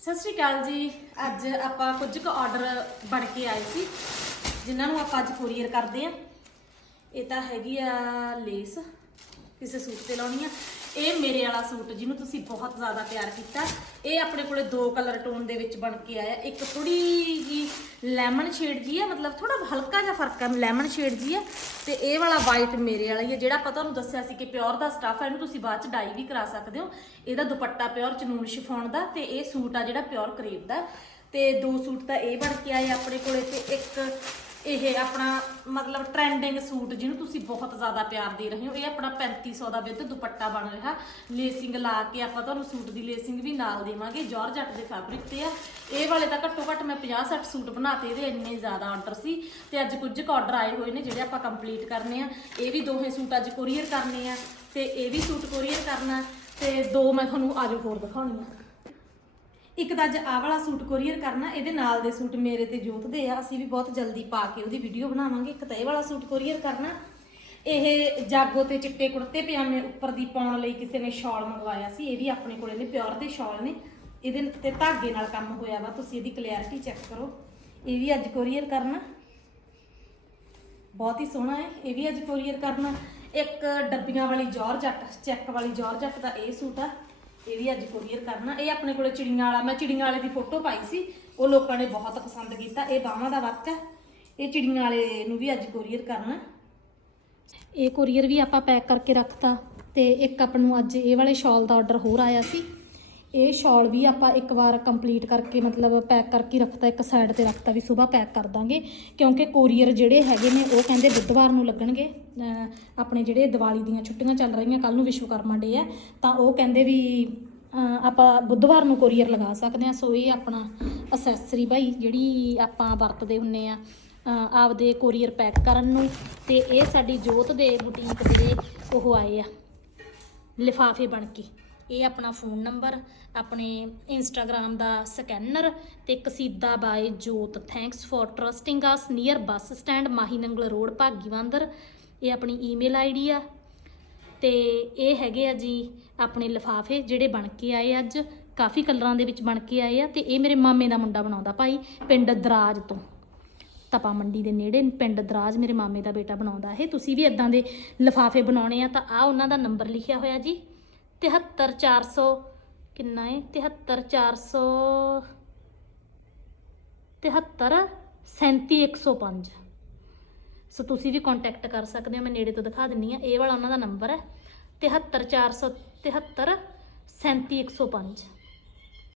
ਸਤਿ ਸ਼੍ਰੀ ਅਕਾਲ ਜੀ। ਅੱਜ ਆਪਾਂ ਕੁਝ ਕੁ ਆਰਡਰ ਬਣ ਕੇ ਆਏ ਸੀ, ਜਿਨ੍ਹਾਂ ਨੂੰ ਆਪਾਂ ਅੱਜ ਕੋਰੀਅਰ ਕਰਦੇ ਆ ਇਹ ਤਾਂ ਹੈਗੀ ਆ ਲੇਸ। ਕਿਸੇ ਸੂਟ ਤੇ ਲਾਉਣੀ ਆ। ਇਹ ਮੇਰੇ ਵਾਲਾ ਸੂਟ, ਜਿਹਨੂੰ ਤੁਸੀਂ ਬਹੁਤ ਜ਼ਿਆਦਾ ਪਿਆਰ ਕੀਤਾ। ਇਹ ਆਪਣੇ ਕੋਲੇ ਦੋ ਕਲਰ ਟੋਨ ਦੇ ਵਿੱਚ ਬਣ ਕੇ ਆਇਆ। ਇੱਕ ਥੋੜੀ ਜੀ ਲੈਮਨ ਸ਼ੇਡ ਜੀ ਹੈ ਮਤਲਬ ਥੋੜਾ ਹਲਕਾ ਜਿਹਾ ਫ਼ਰਕ ਹੈ ਲੈਮਨ ਸ਼ੇਡ ਜੀ ਹੈ ਤੇ ਇਹ ਵਾਲਾ ਵਾਈਟ ਮੇਰੇ ਵਾਲਾ ਹੀ ਹੈ ਜਿਹੜਾ ਆਪਾਂ ਤੁਹਾਨੂੰ ਦੱਸਿਆ ਸੀ ਕਿ ਪਿਓਰ ਦਾ ਸਟੱਫ ਹੈ ਇਹਨੂੰ ਤੁਸੀਂ ਬਾਅਦ ਚ ਡਾਈ ਵੀ ਕਰਾ ਸਕਦੇ ਹੋ। ਇਹਦਾ ਦੁਪੱਟਾ ਪਿਓਰ ਚਨੂਨ ਸ਼ਿਫੋਨ ਦਾ ਤੇ ਇਹ ਸੂਟ ਆ ਜਿਹੜਾ ਪਿਓਰ ਕਰੇਪ ਦਾ। ਤੇ ਦੋ ਸੂਟ ਤਾਂ ਇਹ ਬਣ ਕੇ ਆਏ ਆਪਣੇ ਕੋਲੇ ਤੇ, ਇੱਕ ਇਹ ਆਪਣਾ ਮਤਲਬ ਟ੍ਰੈਂਡਿੰਗ ਸੂਟ ਜਿਹਨੂੰ ਤੁਸੀਂ ਬਹੁਤ ਜ਼ਿਆਦਾ ਪਿਆਰ ਦੇ ਰਹੇ ਹੋ, ਇਹ ਆਪਣਾ 3500 ਦਾ ਵਿਦ ਦੁਪੱਟਾ ਬਣ ਰਿਹਾ। ਲੇਸਿੰਗ ਲਾ ਕੇ ਆਪਾਂ ਤੁਹਾਨੂੰ ਸੂਟ ਦੀ ਲੇਸਿੰਗ ਵੀ ਨਾਲ ਦੇਵਾਂਗੇ ਜਾਰਜਟ ਦੇ ਫੈਬਰਿਕ ਤੇ ਆ। ਇਹ ਵਾਲੇ ਤਾਂ ਘੱਟੋ ਘੱਟ ਮੈਂ 50 60 ਸੂਟ ਬਣਾਤੇ ਇਹਦੇ ਇੰਨੇ ਜ਼ਿਆਦਾ ਆਰਡਰ ਸੀ। ਤੇ ਅੱਜ ਕੁਝ ਕੁ ਆਰਡਰ ਆਏ ਹੋਏ ਨੇ ਜਿਹੜੇ ਆਪਾਂ ਕੰਪਲੀਟ ਕਰਨੇ ਆ। ਇਹ ਵੀ ਦੋਹੇ ਸੂਟ ਅੱਜ ਕੋਰੀਅਰ ਕਰਨੇ ਆ ਤੇ ਇਹ ਵੀ ਸੂਟ ਕੋਰੀਅਰ ਕਰਨਾ। ਤੇ ਦੋ ਮੈਂ ਤੁਹਾਨੂੰ ਅੱਜ ਹੋਰ ਦਿਖਾਉਣੀ ਆ। ਇੱਕ ਤਾਂ ਅੱਜ ਆਹ ਵਾਲਾ ਸੂਟ ਕੋਰੀਅਰ ਕਰਨਾ, ਇਹਦੇ ਨਾਲ ਦੇ ਸੂਟ ਮੇਰੇ ਤੇ ਜੋਤ ਦੇ ਆ, ਅਸੀਂ ਵੀ ਬਹੁਤ ਜਲਦੀ ਪਾ ਕੇ ਉਹਦੀ ਵੀਡੀਓ ਬਣਾਵਾਂਗੇ। ਇੱਕ ਤਾਂ ਇਹ ਵਾਲਾ ਸੂਟ ਕੋਰੀਅਰ ਕਰਨਾ, ਇਹ ਜਾਗੋ ਤੇ ਚਿੱਟੇ ਕੁੜਤੇ ਪਜਾਮੇ ਉੱਪਰ ਦੀ ਪਾਉਣ ਲਈ ਕਿਸੇ ਨੇ ਸ਼ਾਲ ਮੰਗਵਾਇਆ ਸੀ, ਇਹ ਵੀ ਆਪਣੇ ਕੋਲੇ ਨੇ ਪਿਓਰ ਦੇ ਸ਼ਾਲ ਨੇ। ਇਹਦੇ ਤੇ ਧਾਗੇ ਨਾਲ ਕੰਮ ਹੋਇਆ ਵਾ, ਤੁਸੀਂ ਇਹਦੀ ਕਲੈਰਿਟੀ ਚੈੱਕ ਕਰੋ। ਇਹ ਵੀ ਅੱਜ ਕੋਰੀਅਰ ਕਰਨਾ। ਬਹੁਤ ਹੀ ਸੋਹਣਾ ਹੈ, ਇਹ ਵੀ ਅੱਜ ਕੋਰੀਅਰ ਕਰਨਾ। ਇੱਕ ਡੱਬੀਆਂ ਵਾਲੀ ਜਾਰਜੱਟ ਚੈੱਕ ਵਾਲੀ ਜਾਰਜੱਟ ਦਾ ਇਹ ਸੂਟ ਆ। ਇਹ ਵੀ ਅੱਜ ਕੋਰੀਅਰ ਕਰਨਾ। ਇਹ ਆਪਣੇ ਕੋਲੇ ਚਿੜੀਆਂ ਵਾਲਾ ਮੈਂ ਚਿੜੀਆਂ ਵਾਲੇ ਦੀ ਫੋਟੋ ਪਾਈ ਸੀ। ਉਹ ਲੋਕਾਂ ਨੇ ਬਹੁਤ ਪਸੰਦ ਕੀਤਾ। ਇਹ ਬਾਹਾਂ ਦਾ ਵਰਕ ਹੈ। ਇਹ ਚਿੜੀਆਂ ਵਾਲੇ ਨੂੰ ਵੀ ਅੱਜ ਕੋਰੀਅਰ ਕਰਨਾ ਇਹ ਕੋਰੀਅਰ ਵੀ ਆਪਾਂ ਪੈਕ ਕਰਕੇ ਰੱਖਤਾ ਤੇ ਇੱਕ ਆਪਾਂ ਨੂੰ ਅੱਜ ਇਹ ਵਾਲੇ ਸ਼ਾਲ ਦਾ ਆਰਡਰ ਹੋਰ ਆਇਆ ਸੀ। ਇਹ ਸ਼ਾਲ ਵੀ ਆਪਾਂ ਇੱਕ ਵਾਰ ਕੰਪਲੀਟ ਕਰਕੇ, ਮਤਲਬ ਪੈਕ ਕਰਕੇ ਰੱਖਤਾ, ਇੱਕ ਸਾਈਡ ਤੇ ਰੱਖਤਾ ਵੀ ਸਵੇਰ ਪੈਕ ਕਰ ਦਾਂਗੇ। ਕਿਉਂਕਿ ਕੋਰੀਅਰ ਜਿਹੜੇ ਹੈਗੇ ਨੇ, ਉਹ ਕਹਿੰਦੇ ਬੁੱਧਵਾਰ ਨੂੰ ਲੱਗਣਗੇ। ਆਪਣੇ ਜਿਹੜੇ ਦੀਵਾਲੀ ਦੀਆਂ ਛੁੱਟੀਆਂ ਚੱਲ ਰਹੀਆਂ ਕੱਲ ਨੂੰ ਵਿਸ਼ਵਕਰਮਾ ਡੇ ਆ ਤਾਂ ਉਹ ਕਹਿੰਦੇ ਵੀ ਆਪਾਂ ਬੁੱਧਵਾਰ ਨੂੰ ਕੋਰੀਅਰ ਲਗਾ ਸਕਦੇ ਆ ਸੋ ਇਹ ਆਪਣਾ ਅਸੈਸਰੀ ਭਾਈ ਜਿਹੜੀ ਆਪਾਂ ਵਰਤਦੇ ਹੁੰਨੇ ਆ ਆਪਦੇ ਕੋਰੀਅਰ ਪੈਕ ਕਰਨ ਨੂੰ। ਤੇ ਇਹ ਸਾਡੀ ਜੋਤ ਦੇ ਬੁਟੀਕ ਦੇ ਉਹ ਆਏ ਆ, ਲਿਫਾਫੇ ਬਣ ਕੇ। ਇਹ ਆਪਣਾ ਫੋਨ ਨੰਬਰ, ਆਪਣੇ ਇੰਸਟਾਗ੍ਰam ਦਾ ਸਕੈਨਰ ਤੇ ਕਸੀਦਾ by Jot thanks for trusting us near bus stand Mahinangal road, Bhagiwander. ਇਹ ਆਪਣੀ ਈਮੇਲ ਆਈਡੀ ਆ ਤੇ ਇਹ ਹੈਗੇ ਆ ਜੀ ਆਪਣੇ ਲਿਫਾਫੇ ਜਿਹੜੇ ਬਣ ਕੇ ਆਏ ਅੱਜ। ਕਾਫੀ ਕਲਰਾਂ ਦੇ ਵਿੱਚ ਬਣ ਕੇ ਆਏ ਆ ਤੇ ਇਹ ਮੇਰੇ ਮਾਮੇ ਦਾ ਮੁੰਡਾ ਬਣਾਉਂਦਾ ਭਾਈ, ਪਿੰਡ ਦਰਾਜ ਤੋਂ। ਤਪਾ ਮੰਡੀ ਦੇ ਨੇੜੇ ਪਿੰਡ ਦਰਾਜ ਮੇਰੇ ਮਾਮੇ ਦਾ ਬੇਟਾ ਬਣਾਉਂਦਾ ਇਹ। ਤੁਸੀਂ ਵੀ ਇਦਾਂ ਦੇ ਲਿਫਾਫੇ ਬਣਾਉਣੇ ਆ ਤਾਂ ਆ ਉਹਨਾਂ ਦਾ ਨੰਬਰ ਲਿਖਿਆ ਹੋਇਆ ਜੀ। 73400 ਕਿੰਨਾ ਹੈ 73400 73 37105 ਸੋ ਤੁਸੀਂ ਵੀ ਕੰਟੈਕਟ ਕਰ ਸਕਦੇ ਹੋ, ਮੈਂ ਨੇੜੇ ਤੋਂ ਦਿਖਾ ਦਿੰਨੀ ਆ। ਇਹ ਵਾਲਾ ਉਹਨਾਂ ਦਾ ਨੰਬਰ ਹੈ। 73473 37105